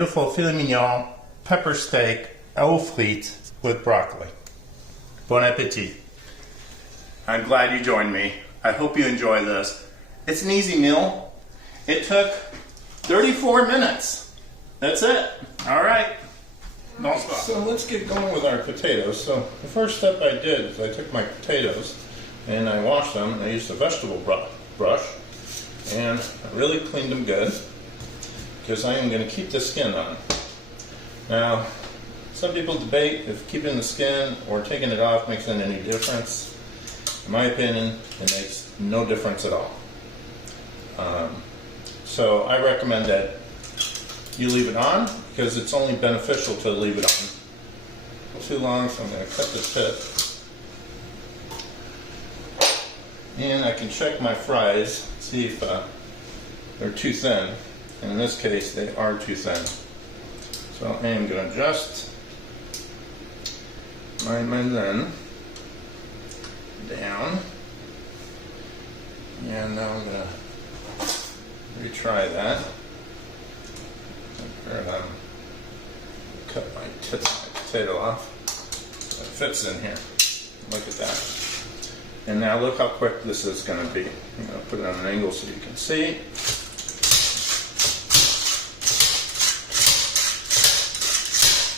Beautiful filet mignon, pepper steak, aux frites with broccoli. Bon appetit. I'm glad you joined me. I hope you enjoy this. It's an easy meal. It took 34 minutes. That's it. All right. No stop. So let's get going with our potatoes. So the first step I did is I took my potatoes and I washed them and I used a vegetable brush and I really cleaned them good, because I am going to keep the skin on. Now, some people debate if keeping the skin or taking it off makes any difference. In my opinion, it makes no difference at all. So I recommend that you leave it on, because it's only beneficial to leave it on. Too long, so I'm going to cut the tip. And I can check my fries, see if they're too thin. And in this case, they are too thin. So I am going to adjust my Mignon down. And now I'm going to retry that. Cut my potato off. So it fits in here. Look at that. And now look how quick this is going to be. I'm going to put it on an angle so you can see.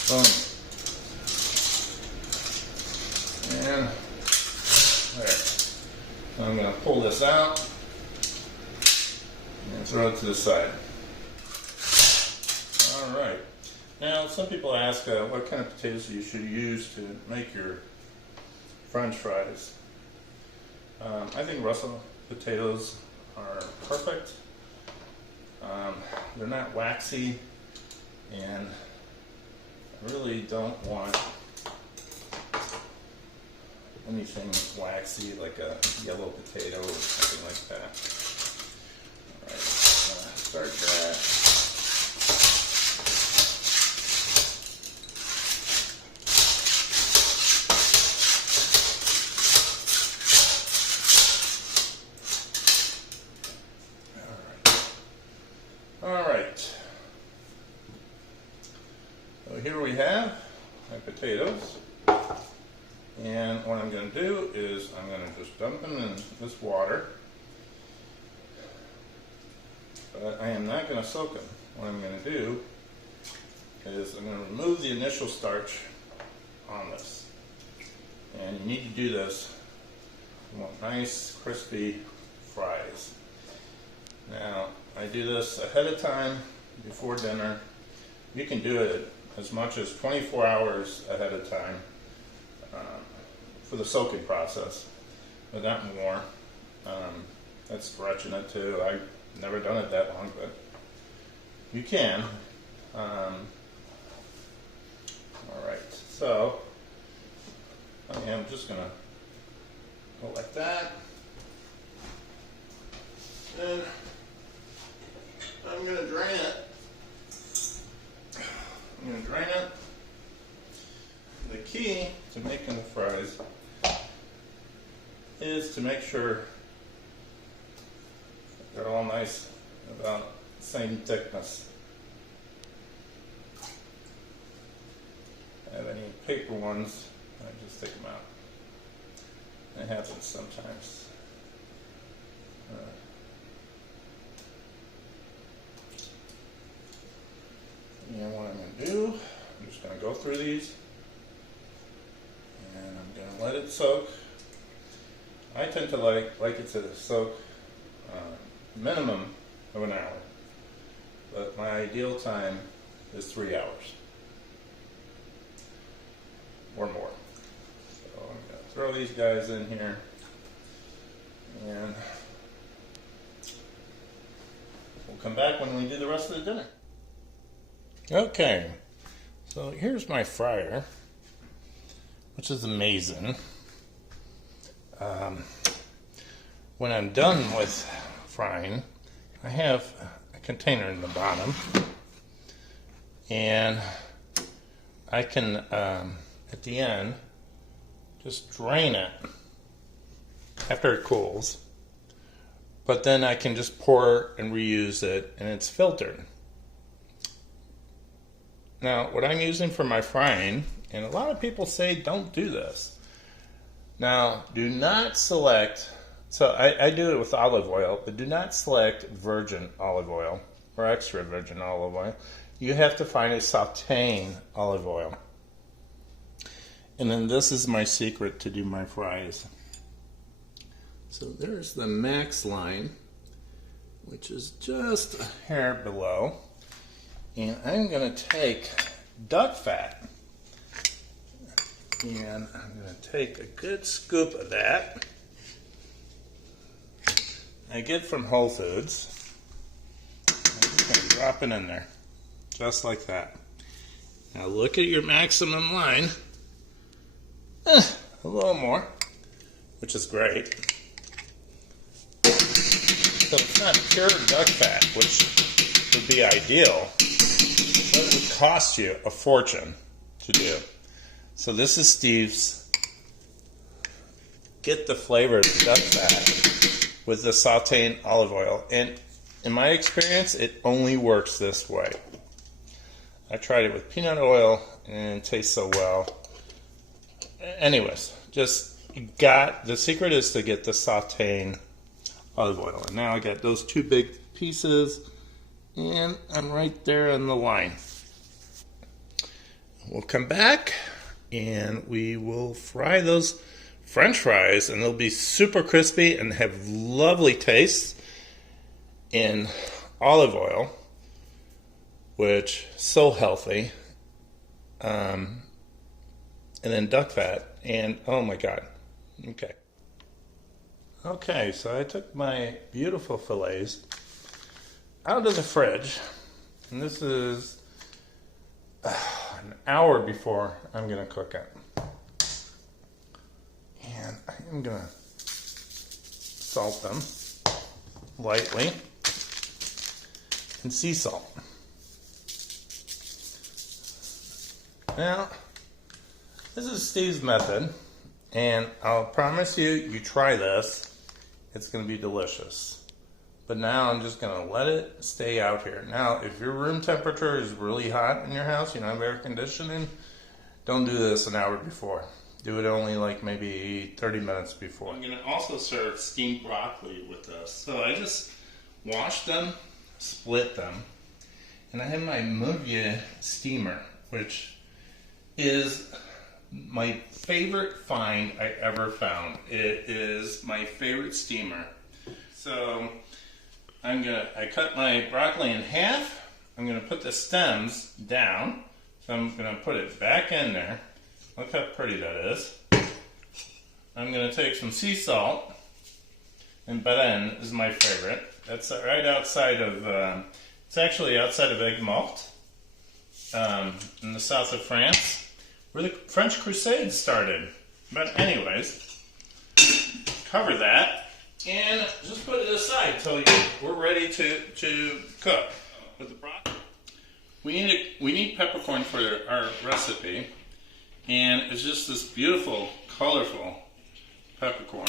Boom. And there. So I'm going to pull this out and throw it to the side. Alright. Now, some people ask what kind of potatoes you should use to make your French fries. I think Russell potatoes are perfect. They're not waxy, and I really don't want anything waxy like a yellow potato or something like that. Alright, start that. Alright, so here we have my potatoes, and what I'm going to do is I'm going to just dump them in this water, but I am not going to soak them. What I'm going to do is I'm going to remove the initial starch on this, and you need to do this. You want nice crispy fries. Now, I do this ahead of time before dinner. You can do it as much as 24 hours ahead of time for the soaking process, but not more. That's stretching it too. I've never done it that long, but you can. Alright, so I am just going to go like that. And I'm going to drain it. The key to making the fries is to make sure they're all nice, about the same thickness. If I have any paper ones, I just take them out. It happens sometimes. And what I'm going to do, I'm just going to go through these, and I'm going to let it soak. I tend to like it to soak minimum of an hour, but my ideal time is 3 hours or more. So I'm going to throw these guys in here, and we'll come back when we do the rest of the dinner. Okay, so here's my fryer, which is amazing. When I'm done with frying, I have a container in the bottom, and I can, at the end, just drain it after it cools, but then I can just pour and reuse it, and it's filtered. Now, what I'm using for my frying, and a lot of people say don't do this. Now, do not select, so I do it with olive oil, but do not select virgin olive oil or extra virgin olive oil. You have to find a sauteing olive oil. And then this is my secret to do my fries. So there's the max line, which is just a hair below. And I'm going to take duck fat. And I'm going to take a good scoop of that. I get from Whole Foods. I'm just going to drop it in there. Just like that. Now look at your maximum line. A little more, which is great. So it's not pure duck fat, which would be ideal, but it would cost you a fortune to do. So this is Steve's get the flavor of the duck fat with the sauteing olive oil. And in my experience, it only works this way. I tried it with peanut oil and it tastes so well. Anyways, the secret is to get the sauteing olive oil. And now I got those two big pieces and I'm right there on the line. We'll come back and we will fry those French fries and they'll be super crispy and have lovely taste in olive oil, which is so healthy. And then duck fat, and oh my god. Okay, so I took my beautiful fillets out of the fridge, and this is an hour before I'm going to cook it. And I'm going to salt them lightly, and sea salt. Now, this is Steve's method, and I'll promise you, you try this, it's going to be delicious. But now I'm just going to let it stay out here. Now, if your room temperature is really hot in your house, you don't have air conditioning, don't do this an hour before. Do it only like maybe 30 minutes before. I'm going to also serve steamed broccoli with this. So I just washed them, split them, and I have my Mugye steamer, which is my favorite find I ever found. It is my favorite steamer. So I cut my broccoli in half. I'm gonna put the stems down. So I'm gonna put it back in there. Look how pretty that is. I'm gonna take some sea salt, and Bonne is my favorite. That's right outside of, it's actually outside of Aigues-Mortes, in the south of France, where the French Crusade started. But anyways, cover that and just put it aside till we're ready to cook. With the broccoli, we need peppercorn for our recipe, and it's just this beautiful, colorful peppercorn.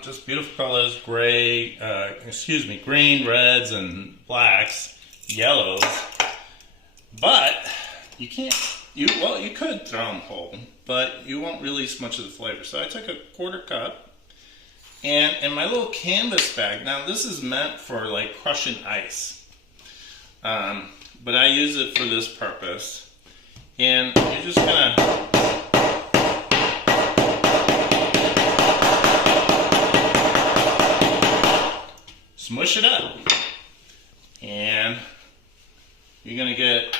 Just beautiful colors: gray, green, reds, and blacks, yellows. But you can't. You could throw them whole, but you won't release much of the flavor. So I took a quarter cup, and in my little canvas bag, now this is meant for like crushing ice, but I use it for this purpose. And you're just gonna smush it up, and you're gonna get.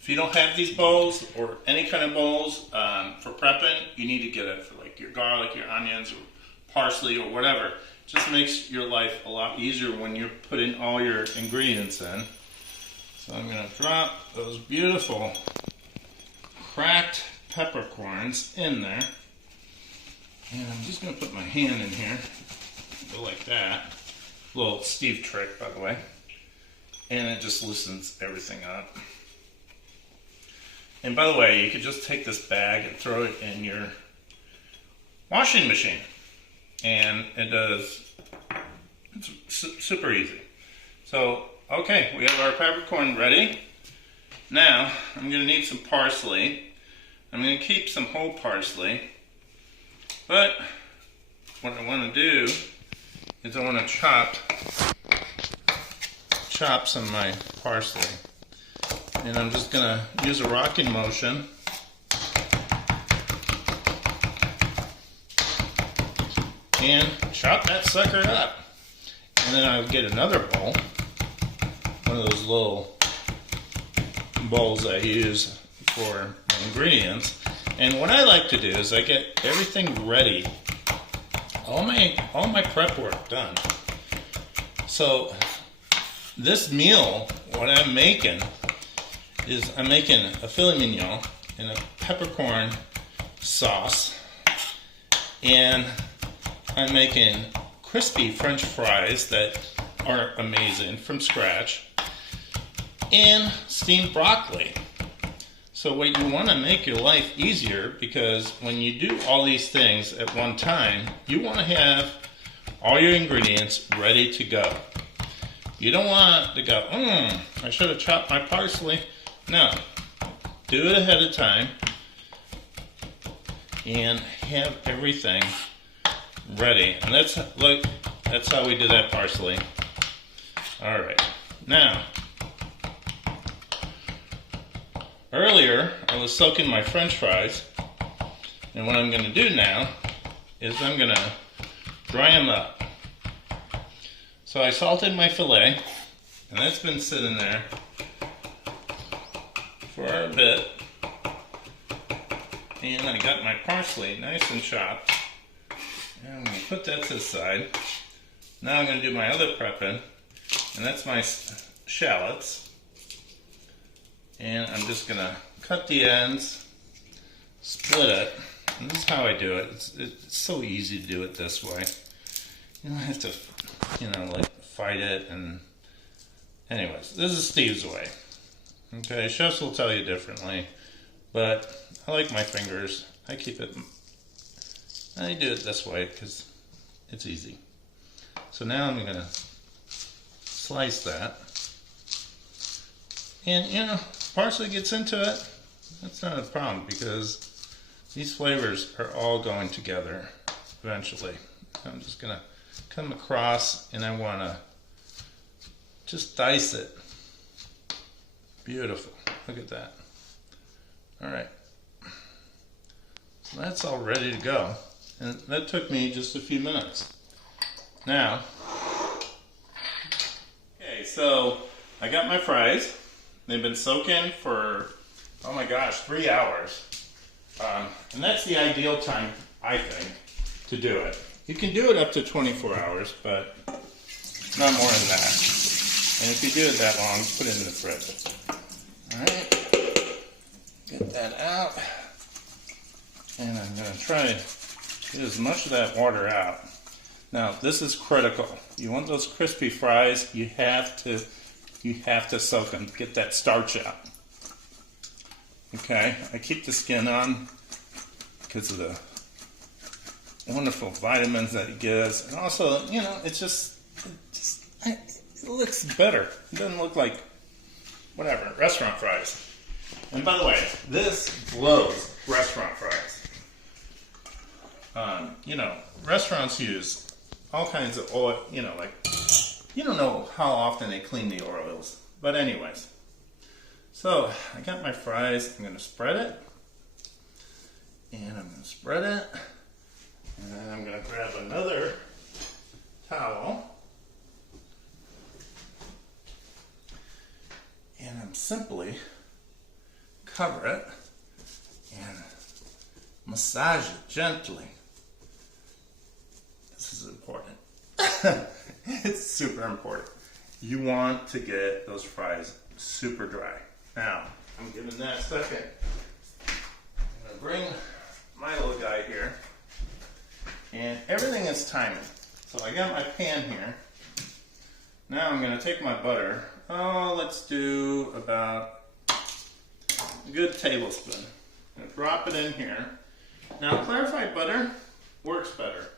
If you don't have these bowls or any kind of bowls for prepping, you need to get it for like your garlic, your onions, or parsley, or whatever. Just makes your life a lot easier when you're putting all your ingredients in. So I'm going to drop those beautiful cracked peppercorns in there. And I'm just going to put my hand in here, go like that. Little Steve trick, by the way. And it just loosens everything up. And by the way, you could just take this bag and throw it in your washing machine. And it does, it's super easy. So, okay, we have our peppercorn ready. Now, I'm going to need some parsley. I'm going to keep some whole parsley. But what I want to do is I want to chop some of my parsley. And I'm just going to use a rocking motion. And chop that sucker up. And then I'll get another bowl. One of those little bowls I use for my ingredients. And what I like to do is I get everything ready. All my prep work done. So this meal, what I'm making is I'm making a filet mignon and a peppercorn sauce, and I'm making crispy French fries that are amazing from scratch, and steamed broccoli. So what you want to make your life easier, because when you do all these things at one time, you want to have all your ingredients ready to go. You don't want to go, I should have chopped my parsley. No, do it ahead of time and have everything ready. And that's how we do that parsley. All right, now, earlier I was soaking my French fries, and what I'm going to do now is I'm going to dry them up. So I salted my filet, and that's been sitting there for a bit. And I got my parsley nice and chopped. And I'm going to put that to the side. Now I'm going to do my other prepping, and that's my shallots. And I'm just going to cut the ends, split it. And this is how I do it. It's so easy to do it this way. You don't have to, like fight it. And anyways, this is Steve's way. Okay, chefs will tell you differently, but I like my fingers. I do it this way because it's easy. So now I'm going to slice that. And parsley gets into it. That's not a problem because these flavors are all going together eventually. I'm just going to come across, and I want to just dice it. Beautiful. Look at that. All right. So that's all ready to go. And that took me just a few minutes. Now, okay, so I got my fries. They've been soaking for, 3 hours. And that's the ideal time, I think, to do it. You can do it up to 24 hours, but not more than that. And if you do it that long, put it in the fridge. Alright, get that out. And I'm going to try to get as much of that water out. Now, this is critical. You want those crispy fries, you have to soak them, get that starch out. Okay, I keep the skin on because of the wonderful vitamins that it gives, and also, it looks better. It doesn't look like restaurant fries. And by the way, this blows restaurant fries. Restaurants use all kinds of oil. You don't know how often they clean the oils, but anyways. So I got my fries. I'm going to spread it, and I'm going to spread it. And then I'm going to grab another towel, and I'm simply cover it and massage it gently. This is important. It's super important. You want to get those fries super dry. Now, I'm giving that a second. I'm going to bring my little guy here. And everything is timing. So I got my pan here. Now I'm going to take my butter. Let's do about a good tablespoon. I'm going to drop it in here. Now clarified butter works better.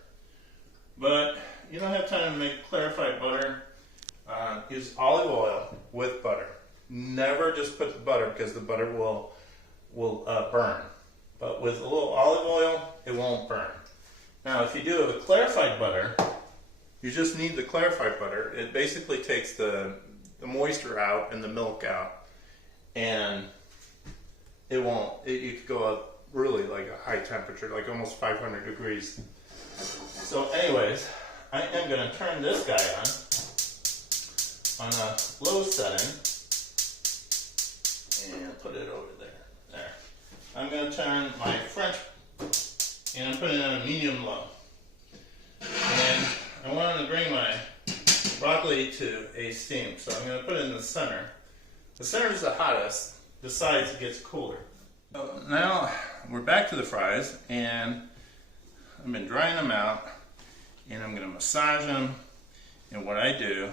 But you don't have time to make clarified butter. Use olive oil with butter. never just put the butter because the butter will burn. But with a little olive oil, it won't burn. Now, if you do a clarified butter, you just need the clarified butter. It basically takes the moisture out and the milk out, and it won't. You could go up really like a high temperature, like almost 500 degrees. So, anyways, I am going to turn this guy on a low setting, and put it over there. There. I'm going to turn my French, and I'm putting it on a medium low. And I want to bring my broccoli to a steam, so I'm going to put it in the center. The center is the hottest, the sides it gets cooler. So now we're back to the fries, and I've been drying them out, and I'm going to massage them. And what I do,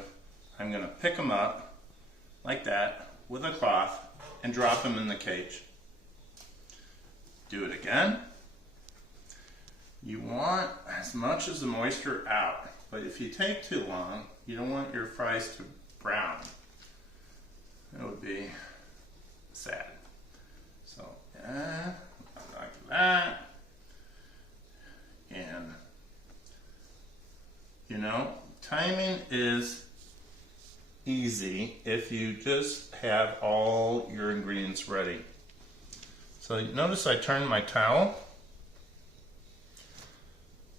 I'm going to pick them up like that with a cloth and drop them in the cage. Do it again. You want as much as the moisture out, but if you take too long, you don't want your fries to brown. That would be sad. So, yeah, like that. And, you know, timing is easy if you just have all your ingredients ready. So notice I turned my towel,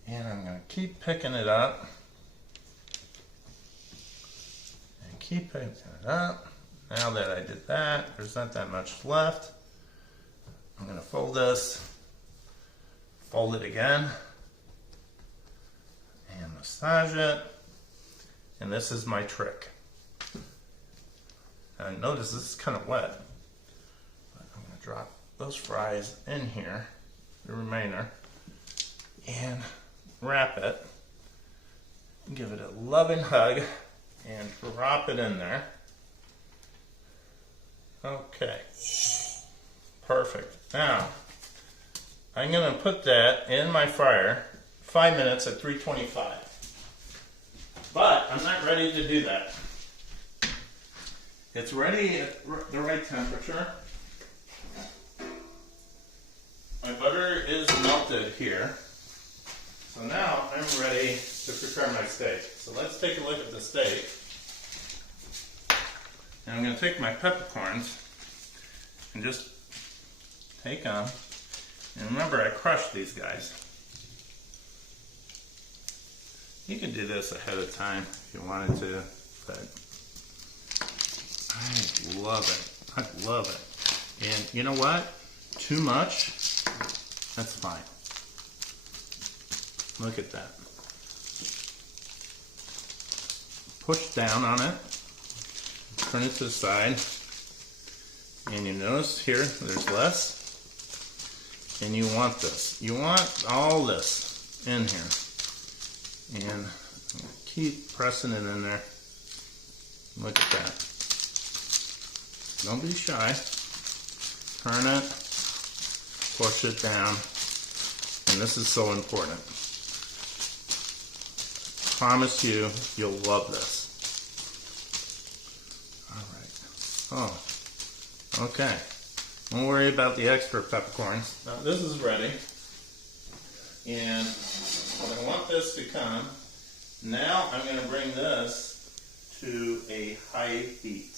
and I'm going to keep picking it up, and keep picking it up. Now that I did that, there's not that much left. I'm going to fold this, fold it again, and massage it. And this is my trick. And notice this is kind of wet. But I'm going to drop those fries in here, the remainder, and wrap it. Give it a loving hug and drop it in there. Okay. Perfect. Now, I'm going to put that in my fryer 5 minutes at 325. But I'm not ready to do that. It's ready at the right temperature. My butter is melted here. So now I'm ready to prepare my steak. So let's take a look at the steak. And I'm going to take my peppercorns and just take them. And remember, I crushed these guys. You could do this ahead of time if you wanted to, but I love it. I love it. And you know what? Too much, that's fine. Look at that. Push down on it. Turn it to the side. And you notice here, there's less. And you want this. You want all this in here. And keep pressing it in there. Look at that. Don't be shy. Turn it. Push it down. And this is so important. Promise you, you'll love this. All right. Oh, okay. Don't worry about the extra peppercorns. Now this is ready. And what I want this to come, now I'm going to bring this to a high heat.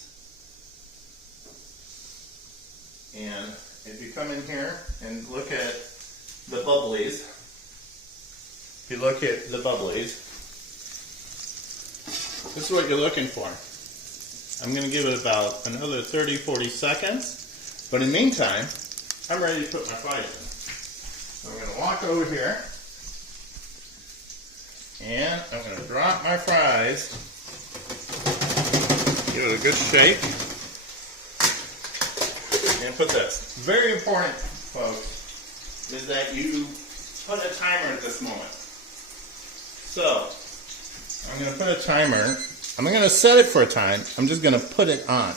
And if you come in here and look at the bubblies, if you look at the bubblies, this is what you're looking for. I'm going to give it about another 30-40 seconds. But in the meantime, I'm ready to put my fries in. So I'm going to walk over here. And I'm going to drop my fries. Give it a good shake. And put this. Very important, folks, is that you put a timer at this moment. So, I'm going to put a timer. I'm not going to set it for a time. I'm just going to put it on.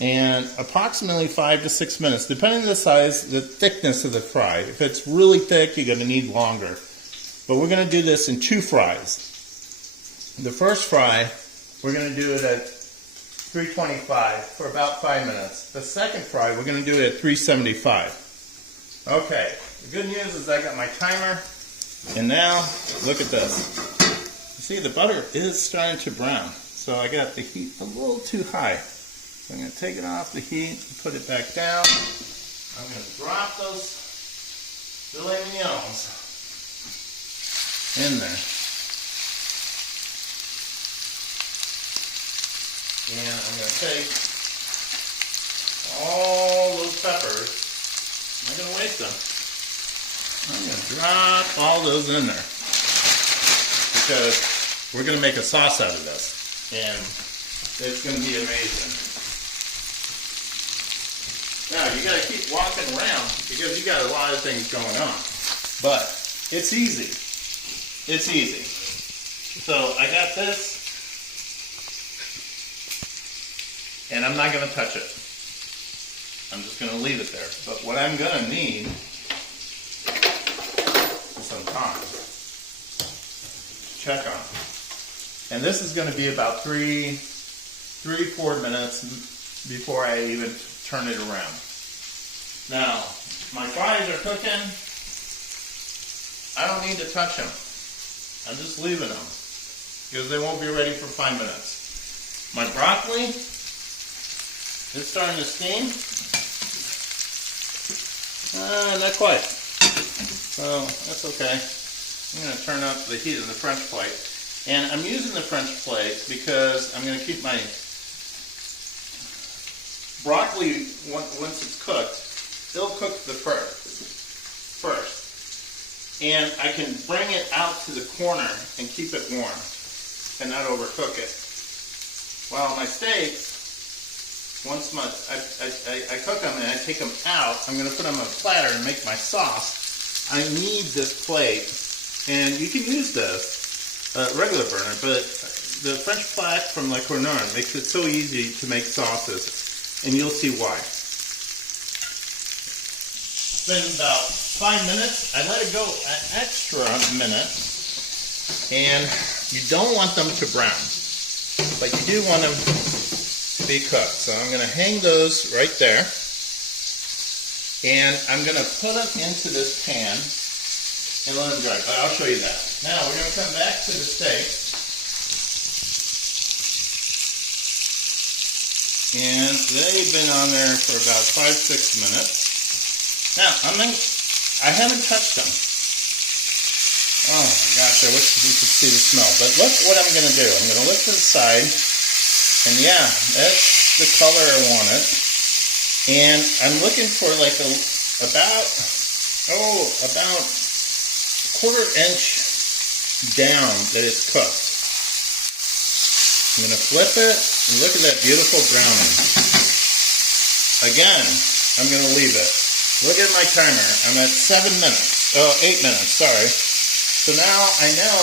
And approximately 5 to 6 minutes, depending on the size, the thickness of the fry. If it's really thick, you're going to need longer. But we're going to do this in 2 fries. The first fry, we're going to do it at 325 for about 5 minutes. The second fry, we're going to do it at 375. Okay, the good news is I got my timer, and now look at this. You see, the butter is starting to brown, so I got the heat a little too high. So I'm going to take it off the heat and put it back down. I'm going to drop those filet mignons in there. And I'm going to take all those peppers. I'm not going to waste them. I'm going to drop all those in there because we're going to make a sauce out of this, and it's going to be amazing. Now you got to keep walking around because you got a lot of things going on, but it's easy. It's easy. So I got this, and I'm not going to touch it. I'm just going to leave it there. But what I'm going to need some time to check on. And this is going to be about 3-4 minutes before I even turn it around. Now, my fries are cooking. I don't need to touch them. I'm just leaving them because they won't be ready for 5 minutes. My broccoli is starting to steam. Not quite. So that's okay. I'm going to turn up the heat of the French plate. And I'm using the French plate because I'm going to keep my broccoli, once it's cooked, it'll cook the first. And I can bring it out to the corner and keep it warm and not overcook it. While my steaks, once I cook them and I take them out, I'm going to put them on a platter and make my sauce. I need this plate, and you can use this regular burner, but the French plate from Le Corneur makes it so easy to make sauces, and you'll see why. It's been about 5 minutes. I let it go an extra minute, and you don't want them to brown, but you do want them to be cooked. So I'm going to hang those right there. And I'm going to put them into this pan and let them dry. But I'll show you that. Now we're going to come back to the steak. And they've been on there for about 5-6 minutes. Now, I haven't touched them. Oh my gosh, I wish you could see the smell. But look what I'm going to do. I'm going to lift to the side. And yeah, that's the color I wanted. And I'm looking for like about quarter inch down that it's cooked. I'm going to flip it and look at that beautiful browning. Again, I'm going to leave it. Look at my timer. I'm at 8 minutes, sorry. So now I know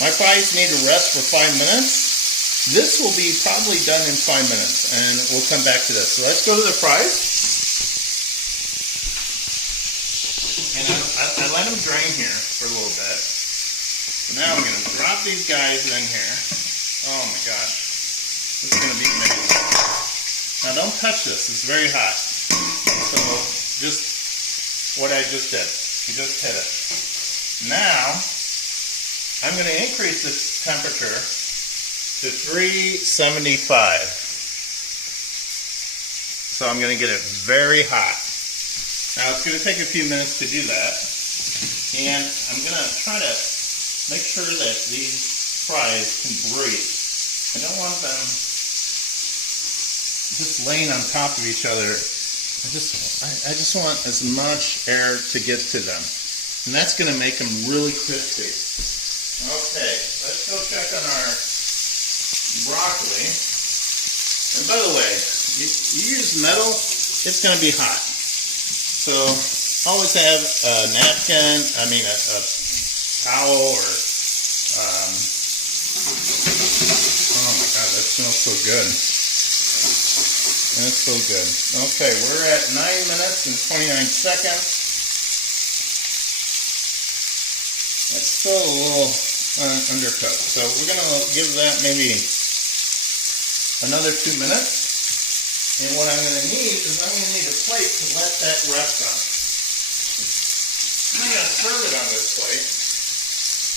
my fries need to rest for 5 minutes. This will be probably done in 5 minutes, and we'll come back to this. So let's go to the fries. And I let them drain here for a little bit. So now I'm going to drop these guys in here. Oh my gosh. This is going to be amazing. Now don't touch this. It's very hot. So just what I just did. You just hit it. Now I'm going to increase this temperature to 375. So I'm going to get it very hot. Now it's going to take a few minutes to do that. And I'm going to try to make sure that these fries can breathe. I don't want them just laying on top of each other. I just want as much air to get to them. And that's going to make them really crispy. Okay, let's go check on our broccoli. And by the way, you use metal, it's going to be hot. So always have a napkin, a towel, or oh my god, that smells so good. That's so good. Okay, we're at 9 minutes and 29 seconds. That's still a little undercooked. So we're going to give that maybe another 2 minutes. And what I'm going to need is I'm going to need a plate to let that rest on. I'm going to serve it on this plate.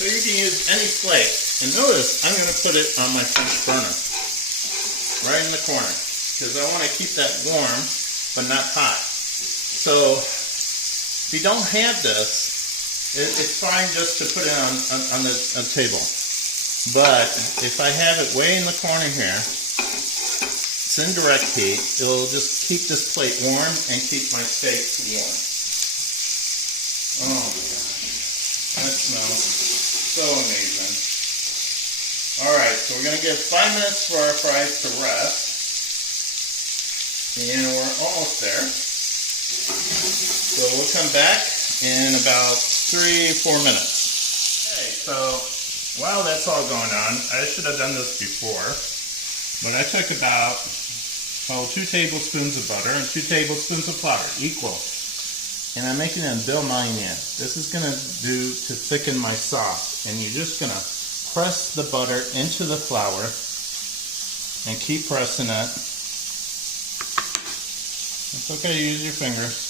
So you can use any plate. And notice I'm going to put it on my French burner. Right in the corner. Because I want to keep that warm, but not hot. So if you don't have this, it's fine just to put it on the table. But if I have it way in the corner here, it's in direct heat. It'll just keep this plate warm and keep my steaks warm. Oh my gosh, that smells so amazing. Alright, so we're going to give 5 minutes for our fries to rest. And we're almost there. So we'll come back in about 3-4 minutes. Okay, so while that's all going on, I should have done this before. But I took about 2 tablespoons of butter and 2 tablespoons of flour, equal. And I'm making a Filet Mignon. This is going to do to thicken my sauce. And you're just going to press the butter into the flour and keep pressing it. It's okay to use your fingers.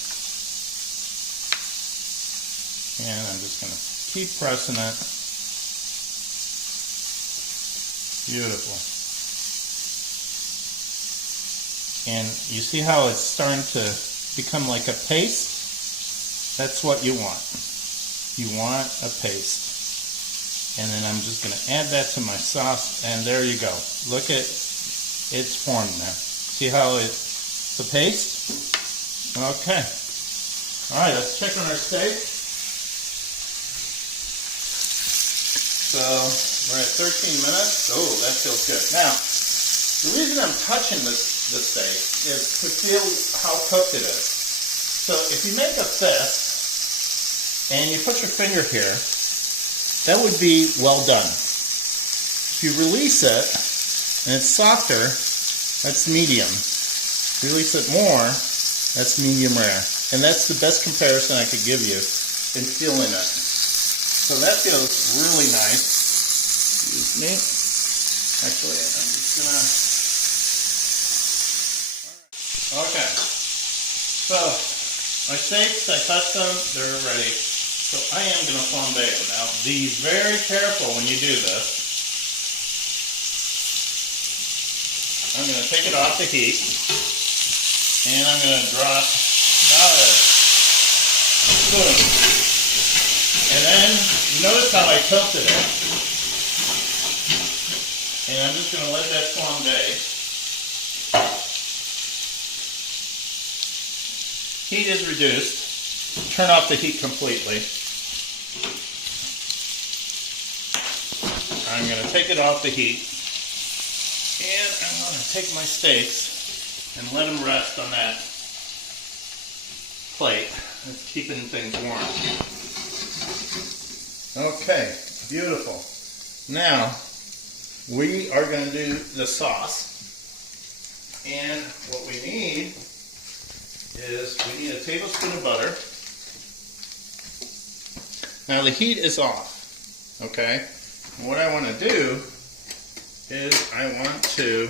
And I'm just going to keep pressing it. Beautiful. And you see how it's starting to become like a paste? That's what you want. You want a paste. And then I'm just going to add that to my sauce, and there you go. Look at it's formed now. See how it's a paste? Okay. Alright, let's check on our steak. So we're at 13 minutes. Oh, that feels good. Now, the reason I'm touching the steak is to feel how cooked it is. So if you make a fist and you put your finger here, that would be well done. If you release it and it's softer, that's medium. Release it more, that's medium rare. And that's the best comparison I could give you in feeling it. So that feels really nice. Excuse me. Actually, I'm just gonna... Okay, so my steaks, I touched them, they're ready. So I am going to flambe them. Now be very careful when you do this. I'm going to take it off the heat, and I'm going to drop about a spoon. And then notice how I tilted it. And I'm just going to let that flambe. Heat is reduced. Turn off the heat completely. I'm going to take it off the heat. And I'm going to take my steaks and let them rest on that plate. It's keeping things warm. Okay, beautiful. Now, we are going to do the sauce. And what we need is we need a tablespoon of butter. Now the heat is off, okay? And what I want to do is I want to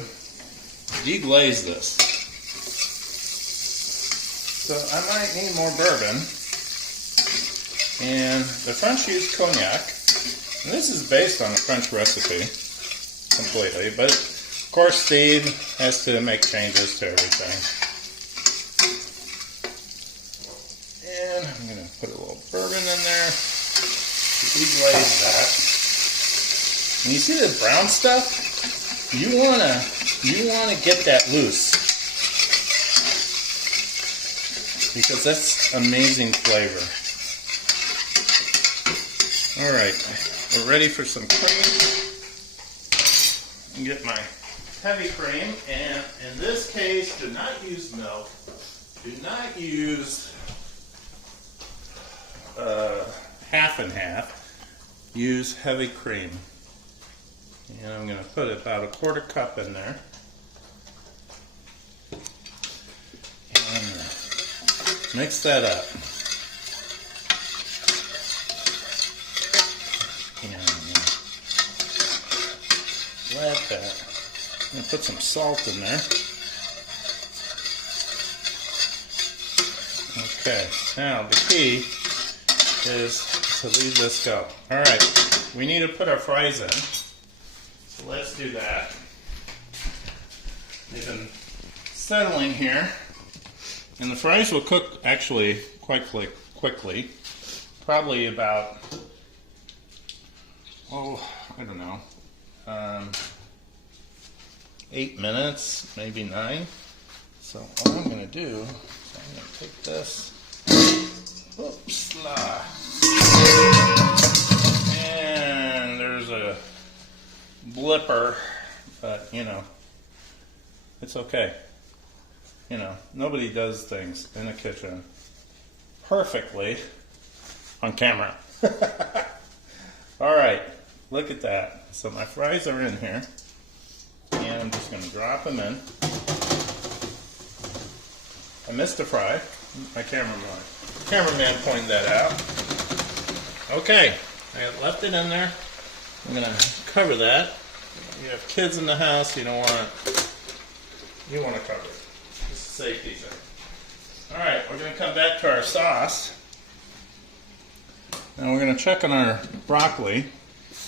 deglaze this. So I might need more bourbon. And the French use cognac. And this is based on a French recipe completely, but of course Steve has to make changes to everything. And I'm going to put a little bourbon in there to deglaze that. And you see the brown stuff? You wanna get that loose, because that's amazing flavor. All right, we're ready for some cream. And get my heavy cream, and in this case, do not use milk. Do not use half and half. Use heavy cream. And I'm going to put about a 1/4 cup in there. And mix that up. And let that I'm going to put some salt in there. Okay, now the key is to leave this go. Alright, we need to put our fries in. So let's do that. They've been settling here. And the fries will cook actually quite quickly. Probably about, I don't know, 8 minutes, maybe 9. So what I'm going to do is I'm going to take this, oops, and there's a blipper, but you know, it's okay. You know, nobody does things in the kitchen perfectly on camera. All right, look at that. So my fries are in here, and I'm just going to drop them in. I missed a fry. My cameraman pointed that out. Okay, I left it in there. I'm going to cover that. You have kids in the house, you want to cover it. Just a safety thing. All right, we're going to come back to our sauce. Now we're going to check on our broccoli,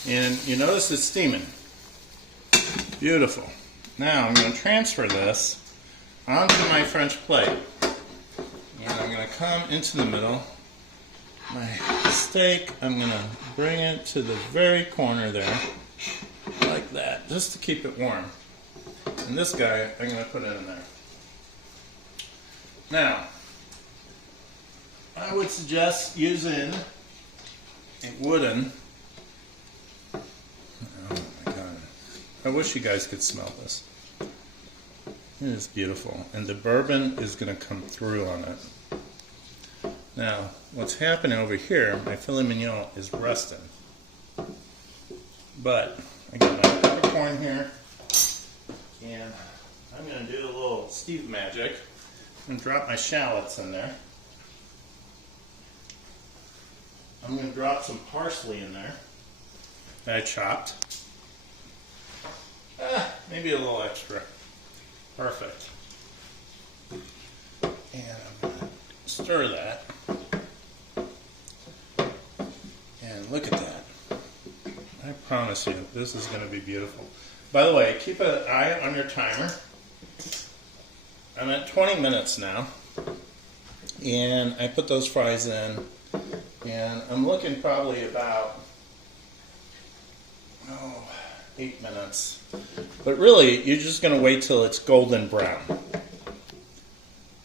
and you notice it's steaming. Beautiful. Now I'm going to transfer this onto my French plate, and I'm going to come into the middle. My steak, I'm going to bring it to the very corner there, like that, just to keep it warm. And this guy, I'm going to put it in there. Now, I would suggest using a wooden, oh my god, I wish you guys could smell this. It is beautiful, and the bourbon is going to come through on it. Now, what's happening over here, my filet mignon is resting. But I got my peppercorn here, and I'm going to do a little Steve magic and drop my shallots in there. I'm going to drop some parsley in there that I chopped. Maybe a little extra. Perfect. And I'm going to stir that. And look at that. I promise you, this is going to be beautiful. By the way, keep an eye on your timer. I'm at 20 minutes now. And I put those fries in. And I'm looking probably about 8 minutes. But really, you're just going to wait till it's golden brown.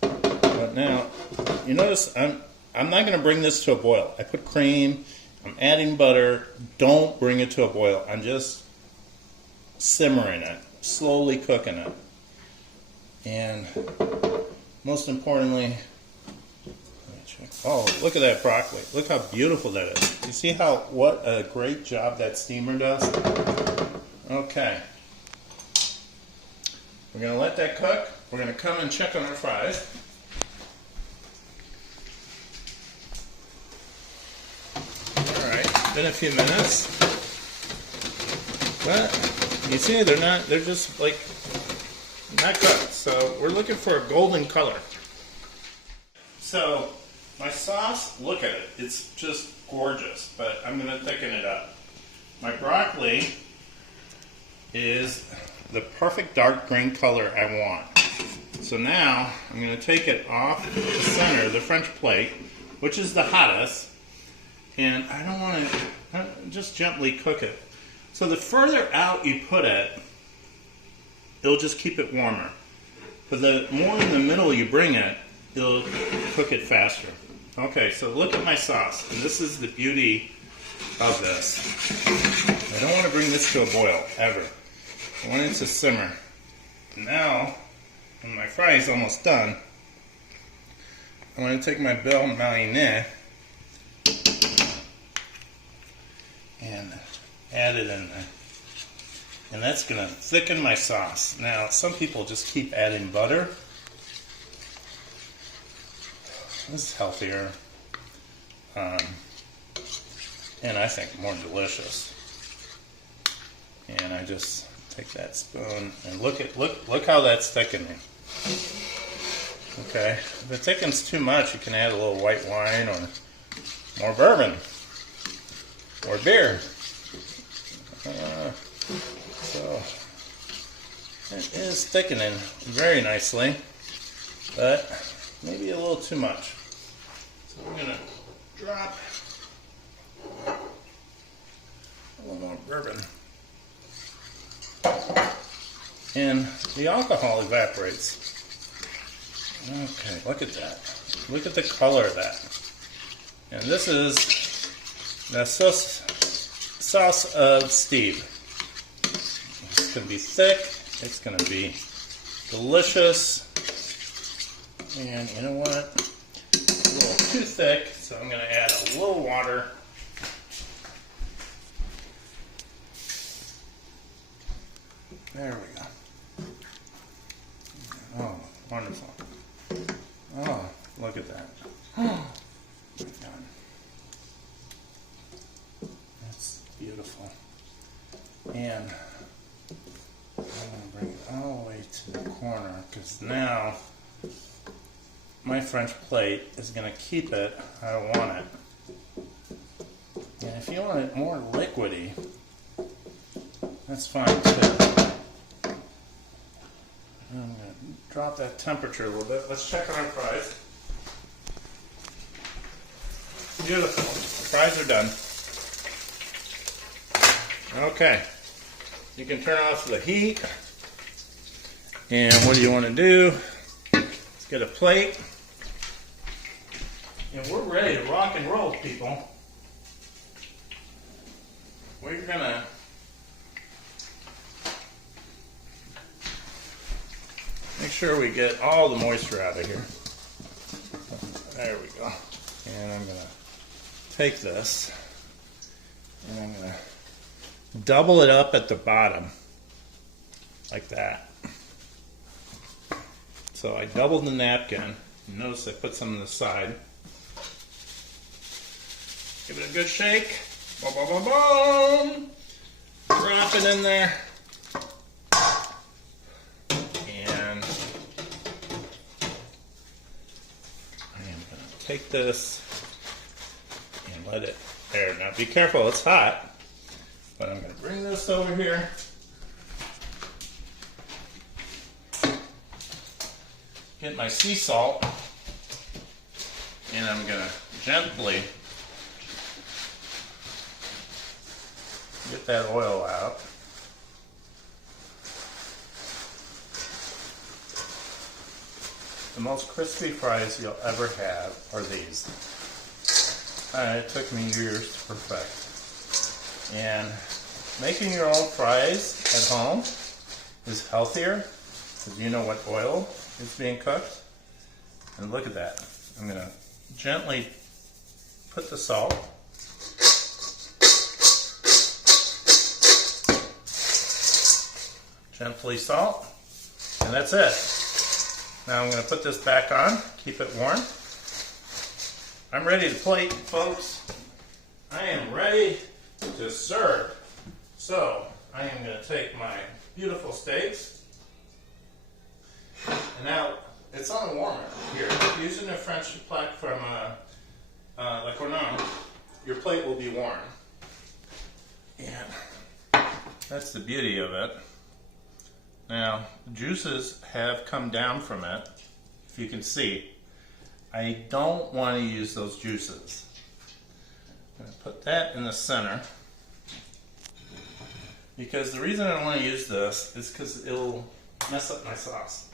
But now, you notice I'm not going to bring this to a boil. I put cream, I'm adding butter. Don't bring it to a boil. I'm just simmering it, slowly cooking it. And most importantly, oh, look at that broccoli. Look how beautiful that is. You see what a great job that steamer does? Okay. We're going to let that cook. We're going to come and check on our fries. Alright, been a few minutes. But, you see, they're just like, not cooked. So, we're looking for a golden color. So, my sauce, look at it. It's just gorgeous, but I'm going to thicken it up. My broccoli is the perfect dark green color I want. So now I'm going to take it off the center of the French plate, which is the hottest, and I don't want to just gently cook it. So the further out you put it, it'll just keep it warmer. But the more in the middle you bring it, it'll cook it faster. Okay, so look at my sauce, and this is the beauty of this. I don't want to bring this to a boil, ever. I want it to simmer. Now, when my fry is almost done, I'm going to take my belle mayonnaise and add it in there. And that's going to thicken my sauce. Now, some people just keep adding butter. This is healthier, and I think more delicious. And I just Take that spoon and look how that's thickening. Okay, if it thickens too much, you can add a little white wine or more bourbon or beer. So it is thickening very nicely, but maybe a little too much. So we're gonna drop a little more bourbon, and the alcohol evaporates. Okay, look at that. Look at the color of that. And this is the sauce of Steve. It's going to be thick. It's going to be delicious. And you know what? It's a little too thick, so I'm going to add a little water. There we go. Oh, wonderful. Oh, look at that. Oh, my God. That's beautiful. And I'm going to bring it all the way to the corner, because now my French plate is going to keep it how I want it. And if you want it more liquidy, that's fine too. I'm going to drop that temperature a little bit. Let's check on our fries. Beautiful. The fries are done. Okay. You can turn off the heat. And what do you want to do? Let's get a plate. And we're ready to rock and roll, people. We're going to make sure we get all the moisture out of here. There we go. And I'm going to take this and I'm going to double it up at the bottom like that. So I doubled the napkin. Notice I put some on the side. Give it a good shake. Boom, boom, boom, boom. Drop it in there. And I am going to take this and let it there. Now be careful, it's hot. But I'm going to bring this over here. Get my sea salt. And I'm going to gently get that oil out. The most crispy fries you'll ever have are these. It took me years to perfect. And making your own fries at home is healthier because you know what oil is being cooked. And look at that. I'm going to gently put the salt. Gently salt. And that's it. Now I'm going to put this back on, keep it warm. I'm ready to plate, folks. I am ready to serve. So I am going to take my beautiful steaks. And now it's on warmer here. Using a French plate from Le Cornon, your plate will be warm. And that's the beauty of it. Now, the juices have come down from it, if you can see. I don't want to use those juices. I'm going to put that in the center. Because the reason I don't want to use this is because it'll mess up my sauce.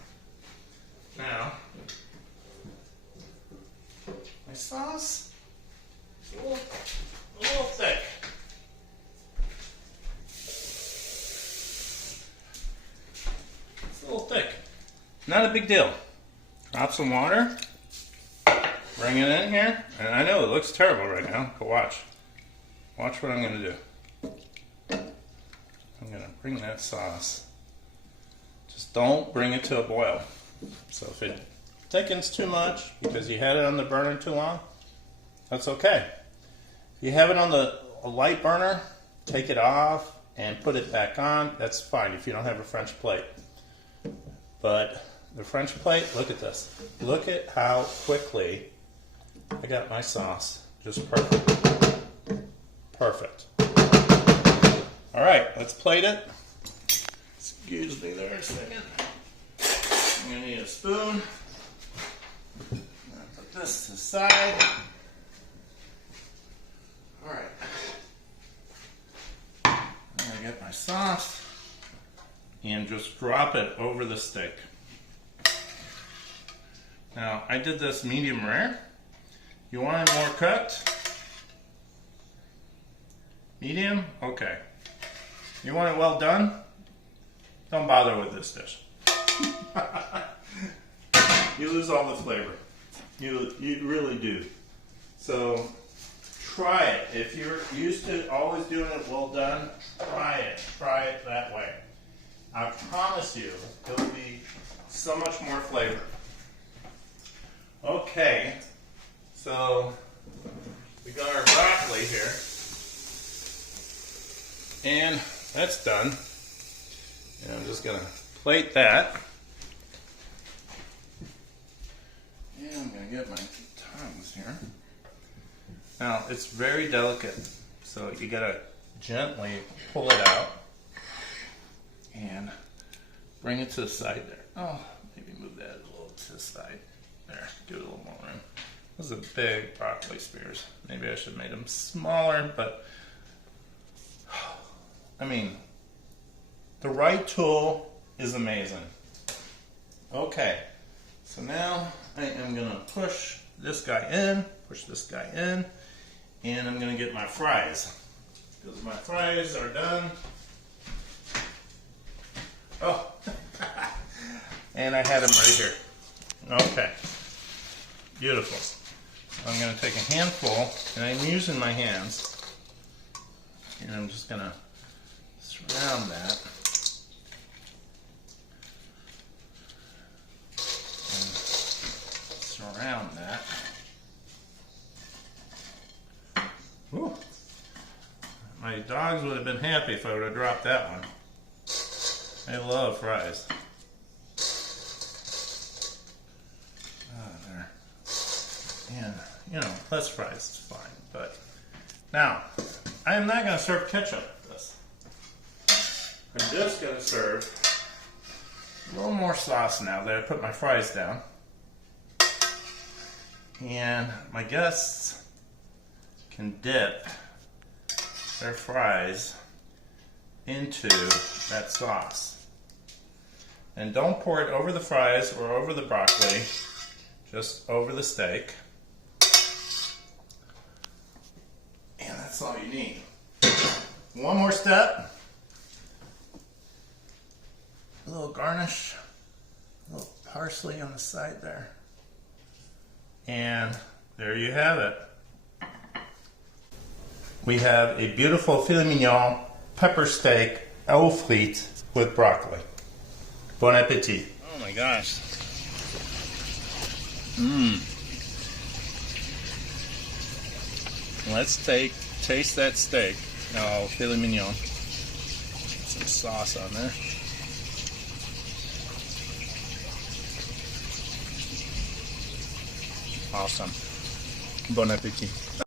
Now, my sauce is a little thick. A little thick. Not a big deal. Drop some water. Bring it in here. And I know it looks terrible right now, but watch. Watch what I'm going to do. I'm going to bring that sauce. Just don't bring it to a boil. So if it thickens too much because you had it on the burner too long, that's okay. If you have it on a light burner, take it off, and put it back on, that's fine if you don't have a French plate. But the French plate, look at this. Look at how quickly I got my sauce. Just perfect. Perfect. All right, let's plate it. Excuse me there a second. I'm gonna need a spoon. I'm gonna put this to the side. All right. I'm gonna get my sauce and just drop it over the steak. Now, I did this medium rare. You want it more cooked? Medium? Okay. You want it well done? Don't bother with this dish. You lose all the flavor. You really do. So try it. If you're used to always doing it well done, try it. Try it that way. I promise you, it'll be so much more flavor. Okay, so we got our broccoli here, and that's done. And I'm just gonna plate that, and I'm gonna get my tongs here. Now it's very delicate, so you gotta gently pull it out and bring it to the side there. Oh, maybe move that a little to the side. There, give it a little more room. Those are big broccoli spears. Maybe I should have made them smaller, but I mean, the right tool is amazing. Okay, so now I am gonna push this guy in, and I'm gonna get my fries. Because my fries are done. Oh, and I had them right here. Okay. Beautiful. I'm going to take a handful, and I'm using my hands, and I'm just going to surround that. And surround that. Whew. My dogs would have been happy if I would have dropped that one. I love fries. And, you know, less fries is fine, but now, I am not going to serve ketchup with this. I'm just going to serve a little more sauce now that I put my fries down. And my guests can dip their fries into that sauce. And don't pour it over the fries or over the broccoli, just over the steak. And that's all you need. One more step. A little garnish, a little parsley on the side there. And there you have it. We have a beautiful filet mignon pepper steak aux frites with broccoli. Bon appetit. Oh my gosh. Let's taste that steak. Oh, filet mignon. Some sauce on there. Awesome. Bon appetit.